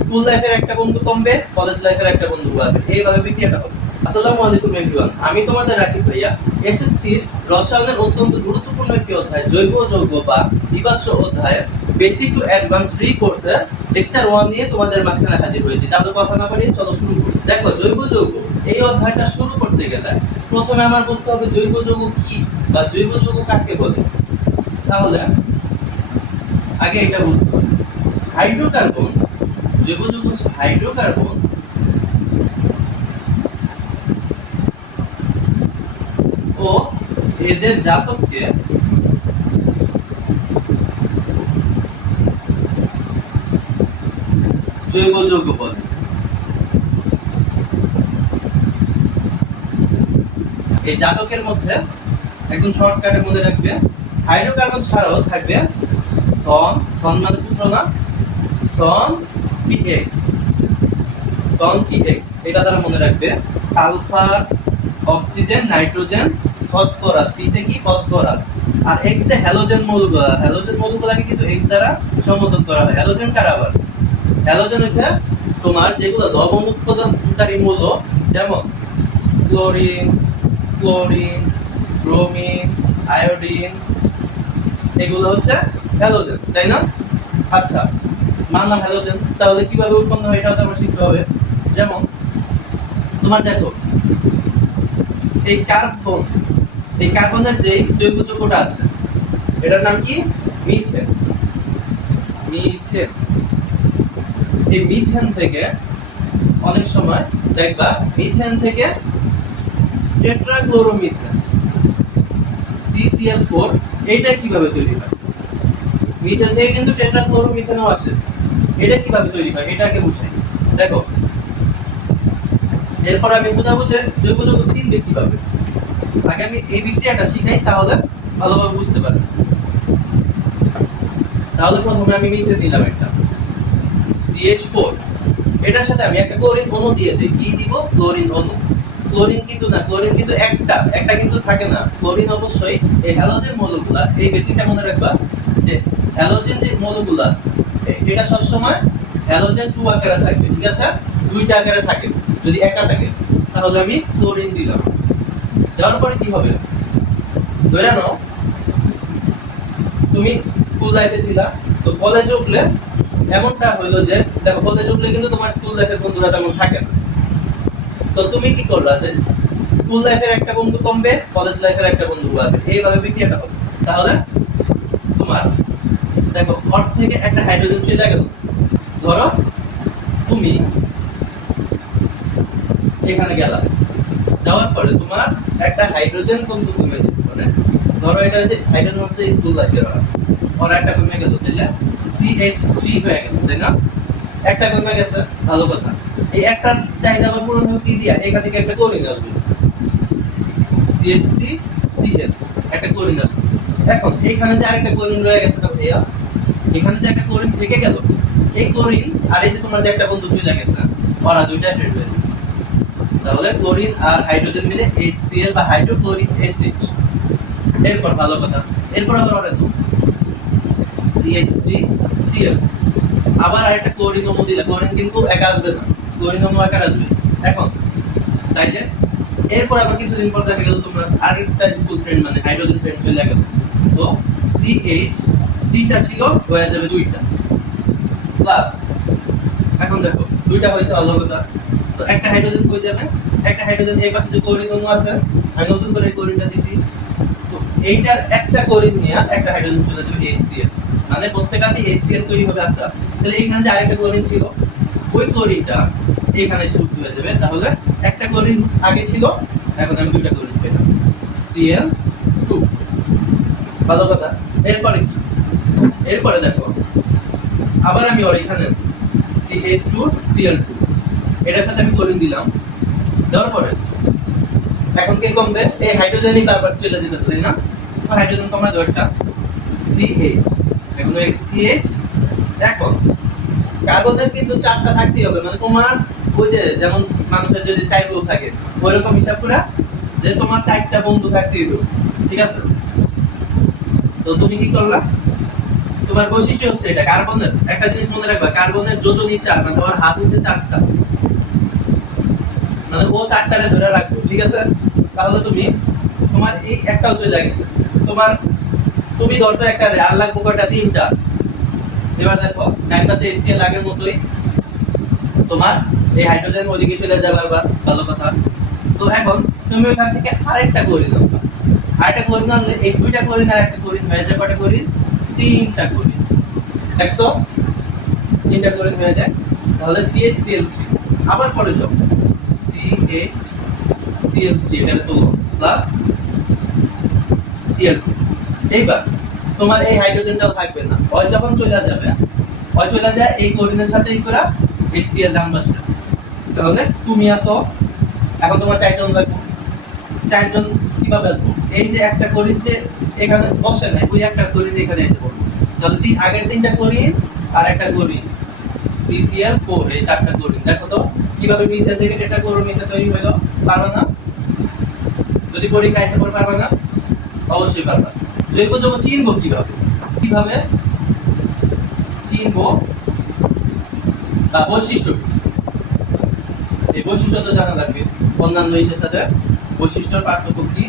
School লাইফের একটা বন্ধু কমবে, কলেজ লাইফের একটা বন্ধু বাড়বে, এইভাবে বিক্রিয়াটা হবে। আসসালামু আলাইকুম এভরিওয়ান, আমি তোমাদের রাকিব ভাইয়া। এসএসসির রসায়নের অত্যন্ত গুরুত্বপূর্ণ একটি অধ্যায় জৈব যৌগ বা জীবাশ্ম অধ্যায় বেসিক টু অ্যাডভান্স ফ্রি কোর্সে লেকচার 1 নিয়ে তোমাদের মাঝখানে হাজির হয়েছি। তাহলে কথা না বাড়িয়ে চলো শুরু করি। দেখো, জৈব যৌগ এই অধ্যায়টা শুরু করতে গেলে প্রথমে আমার বুঝতে হবে জৈব যৌগ কি বা জৈব যৌগ কাকে বলে। তাহলে আগে এটা বুঝতে হবে, হাইড্রোকার্বন, জৈব যৌগ হচ্ছে হাইড্রোকার্বন ও এদের জাতককে জৈব যৌগ বলে। এই জাতকের মধ্যে একদম শর্টকাটে মনে রাখবে, হাইড্রোকার্বন ছাড়াও থাকবে সন, সন মানে পুত্র না, সন পিএক্স, সন পিএক্স এটা দ্বারা মনে রাখবে, সালফার, অক্সিজেন, নাইট্রোজেন, ফসফরাস, পিতে কি ফসফরাস, আর এক্স তে হ্যালোজেন মৌলগুলো, হ্যালোজেন মৌলগুলোকে কিন্তু এক্স দ্বারা সম্বোধন করা হয়। হ্যালোজেন কারা আবার? হ্যালোজেন হচ্ছে তোমার যেগুলো লবণ উৎপাদনকারী মৌল, যেমন ক্লোরিন, ক্লোরিন, ব্রোমিন, আয়োডিন, এগুলো হচ্ছে হ্যালোজেন, তাই না? আচ্ছা, মানলাম হ্যালোজেন, তাহলে কিভাবে উৎপন্ন হয় এটাও তো আমরা শিখতে হবে। যেমন তোমার দেখো, এই কার্বন, এই কার্বনের যে জৈব যৌগটা আছে এটার নাম কি? মিথেন। মিথেন, এই মিথেন থেকে অনেক সময় দেখবা মিথেন থেকে টেট্রাক্লোরোমিথেন, CCl4, এইটা কিভাবে তৈরি হয়? মিথেন থেকে কিন্তু টেট্রাক্লোরোমিথেনও আসে। এটা কিভাবে তৈরি হয় এটা আগে বুঝাই। দেখো, এরপর আমি বুঝাবো যে জৈব যৌগ চিনবে কিভাবে। আগে আমি এই বিক্রিয়াটা শিখাই, তাহলে ভালোভাবে বুঝতে পারবে। তাহলে প্রথমে আমি মিথেন দিলাম একটা CH4, এটার সাথে আমি একটা ক্লোরিন অণু দিয়ে দিই। কি দিব? ক্লোরিন অণু। ক্লোরিন কিন্তু না, ক্লোরিন কিন্তু একটা কিন্তু থাকে না। ক্লোরিন অবশ্যই এই হ্যালোজেন মৌলগুলা, এই বেসিকটা মনে রাখবা যে হ্যালোজেন যে মৌলগুলা এটা সব সময় হ্যালোজেন 2 আকারে থাকবে, ঠিক আছে? দুইটা আকারে থাকে। যদি একা থাকে তাহলে আমি ক্লোরিন দিলাম। দেওয়ার পরে কি হবে? ধরে নাও তুমি স্কুল লাইফে ছিলা, তো কলেজে উঠলে এমনটা হইলো যে, দেখো কলেজে উঠলে কিন্তু তোমার স্কুল লাইফের বন্ধুরা তেমন থাকে না। তো তুমি কি করলা যে স্কুল লাইফের একটা বন্ধু কমবে, কলেজ লাইফের একটা বন্ধু বাড়বে, এইভাবে বিক্রিয়াটা হবে। তাহলে তোমার দেখো অর থেকে একটা হাইড্রোজেন চলে গেল। ধরো তুমি এখানে গেলা, যাওয়ার পরে তোমার একটা হাইড্রোজেন বন্ধু কমে যেত, মানে ধরো এটা হচ্ছে হাইড্রোজেন হচ্ছে স্কুল লাইফের আর একটা কমে গেল, তাইলে CH3 হয়ে গেল, তাই না? একটা কমে গেছে, ভালো কথা। এই একটা চাহিদা আবার পূরণ হবে কি দিয়া? এখান থেকে একটা ক্লোরিন আসবে, CH3Cl, একটা ক্লোরিন আসবে। এখন এইখানে যে আরেকটা ক্লোরিন রয়ে গেছে না ভাইয়া, এখানে যে একটা ক্লোরিন থেকে গেল, এই ক্লোরিন আর এই যে তোমার যে একটা বন্ধু চলে গেছে, ওরা দুইটা ফ্রেন্ড হয়ে যাবে। তাহলে ক্লোরিন আর হাইড্রোজেন মিলে HCl বা হাইড্রোক্লোরিক অ্যাসিড। এরপর ভালো কথা, এরপর আবার ওরা CH3Cl, আবার আরেকটা ক্লোরিন অণু দিলে, ক্লোরিন কিন্তু একা আসবে না, ক্লোরিন অণু একা আসবে। এখন তাই যে এরপর আবার কিছুদিন পর দেখা গেল তোমরা আরেকটা স্কুল ফ্রেন্ড মানে হাইড্রোজেন ফ্রেন্ড চলে গেল, তো CH তিনটা ছিল হয়ে যাবে দুইটা প্লাস। এখন দেখো দুইটা হয়েছে, ভালো কথা। তো একটা হাইড্রোজেন কই যাবে? একটা হাইড্রোজেন এই পাশে যে ক্লোরিন অণু আছে, আমি নতুন করে ক্লোরিনটা দিছি, তো এইটার একটা ক্লোরিন নিয়ে একটা হাইড্রোজেন চলে যাবে HCl, মানে প্রত্যেকটাতে HCl তৈরি হবে। আচ্ছা, তাহলে এইখানে যে আরেকটা ক্লোরিন ছিল, ওই ক্লোরিনটা এখানে যুক্ত হয়ে যাবে। তাহলে একটা ক্লোরিন আগে ছিল, এখন আমি দুইটা ক্লোরিন পেলাম, Cl2, ভালো কথা। এরপরে কি? এরপরে দেখো আবার আমি ওর এখানে CH2Cl2, এটার সাথে আমি ক্লোরিন দিলাম। দেওয়ার পরে এখন কে কমবে? এই হাইড্রোজেনই বারবার চলে যেতেছে, তাই না? তো হাইড্রোজেন কমা যাবে একটা CH, এখন ওই CH। এখন কার্বনের কিন্তু চারটা থাকতেই হবে, মানে তোমার ওই যে যেমন মানুষের যদি 4 বউ থাকে ওইরকম হিসাব করে যে তোমার 4টা বন্ধু থাকতেই হবে, ঠিক আছে? তো তুমি কি করলা? তোমার তোমার বৈশিষ্ট্য হচ্ছে এটা কার্বনের একটা জিনিস মনে রাখবা, কার্বনের যোজনী 4 মানে তোমার হাত হচ্ছে 4টা, মানে ও 4টারে ধরে রাখবো, ঠিক আছে? তাহলে তুমি তোমার এই একটাও চলে গেছে, তোমার তুমি ধরছো একটা আর লাগবো কয়টা 3টা। এবার দেখো ডান পাশে HCl আগের মতোই, তোমার এই হাইড্রোজেন ওইদিকে চলে যাবে, আবার ভালো কথা। তো এখন তুমি ওখান থেকে আরেকটা ক্লোরিন আনবা, আরেকটা ক্লোরিন আনলে এই 2টা ক্লোরিন আর একটা ক্লোরিন হয়ে যায় কয়টা ক্লোরিন? 3টা ক্লোরিন। দেখছো 3টা ক্লোরিন হয়ে যায়। তাহলে CHCl3 আবার পরে যাও, CHCl3 এটা তো প্লাস Cl2। এইবার তোমার এই হাইড্রোজেনটাও থাকবে না, ওই যখন চলে যাবে, ওই চলে যায় এই ক্লোরিনের সাথে এই করে HCl ডান পাশে। তাহলে তুমি আসো, এখন তোমার 4জন লাগবে, 4জন কিভাবে আসবো? এই যে একটা ক্লোরিন যে এখানে বসে নাই, ওই একটা ক্লোরিন এখানে এসে পড়বে। তাহলে আগের 3টা ক্লোরিন আর একটা ক্লোরিন CCl4, এই 4টা ক্লোরিন। দেখো তো কিভাবে মিথেন থেকে টেট্রাক্লোরোমিথেন তৈরি হলো, পারবে না? যদি পরীক্ষায় এসে পড়ে পারবে না? অবশ্যই পারবে। জৈব যৌগ চিনবো কিভাবে? কিভাবে চিনবো বা বৈশিষ্ট্য, এই বৈশিষ্ট্য তো জানা লাগবে। অন্যান্য ইসের সাথে বৈশিষ্ট্যের পার্থক্য কি?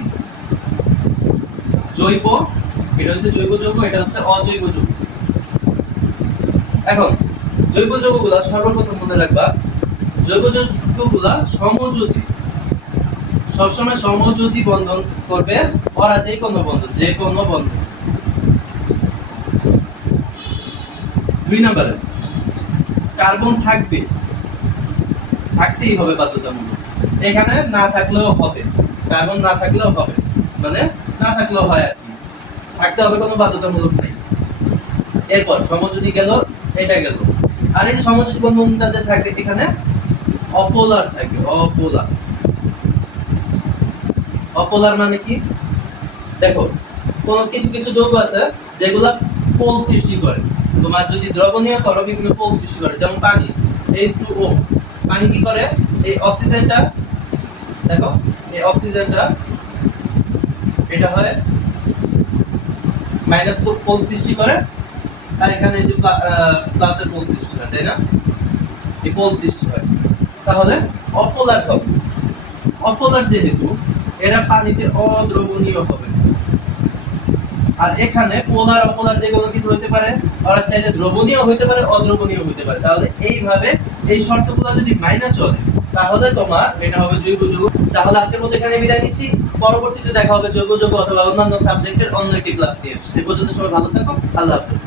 জৈব, এটা হচ্ছে জৈব যৌগ, এটা হচ্ছে অজৈব যৌগ। এখন জৈব যৌগগুলা সর্বপ্রথম মনে রাখবা, জৈব যৌগগুলা সমযোজী, সবসময় সমযোজী বন্ধন করবে, ওরা যে কোনো বন্ধন, যে কোনো বন্ধন। 2 নম্বরে কার্বন থাকবে, থাকতেই হবে বাধ্যতামূলক, এখানে না থাকলেও হবে, কার্বন না থাকলেও হবে, মানে না থাকলেও হয় আর কি, থাকতে হবে, কোনো বাধ্যতামূলক নাই। এরপর সমযোজী গেল, এটা গেল। আর এই যে সমযোজী বন্ধনটা যে থাকবে এখানে অপোলার থাকবে, অপোলার। অপোলার মানে কি? দেখো কোন কিছু কিছু যৌগ আছে যেগুলা পোল সৃষ্টি করে, তোমার যদি দ্রবণীয় করো বিভিন্ন পোল সৃষ্টি করে, যেমন পানি H2O। পানি কি করে? এই অক্সিজেনটা, দেখো এই অক্সিজেনটা এটা হয় মাইনাস পোল সৃষ্টি করে, আর এখানে এই যে প্লাসের পোল সৃষ্টি হয়, তাই না? এই পোল সৃষ্টি হয়। তাহলে অপোলার হবে, অপোলার যেহেতু এরা পানিতে অদ্রবণীয় হবে। আর এখানে পোলার অপোলার যে কোনো কিছু হতে পারে, ওরা চাইলে দ্রবণীয় হতে পারে, অদ্রবণীয় হতে পারে। তাহলে এইভাবে এই শর্তগুলো যদি মাইনা চলে তাহলে তোমার এটা হবে জৈব যৌগ। তাহলে আজকের মতো এখানে বিদায় নিচ্ছি, পরবর্তীতে দেখা হবে জৈব যৌগ অথবা অন্যান্য সাবজেক্টের অন্য একটি ক্লাস নিয়ে। সে পর্যন্ত সবাই ভালো থাকো, আল্লাহ হাফেজ।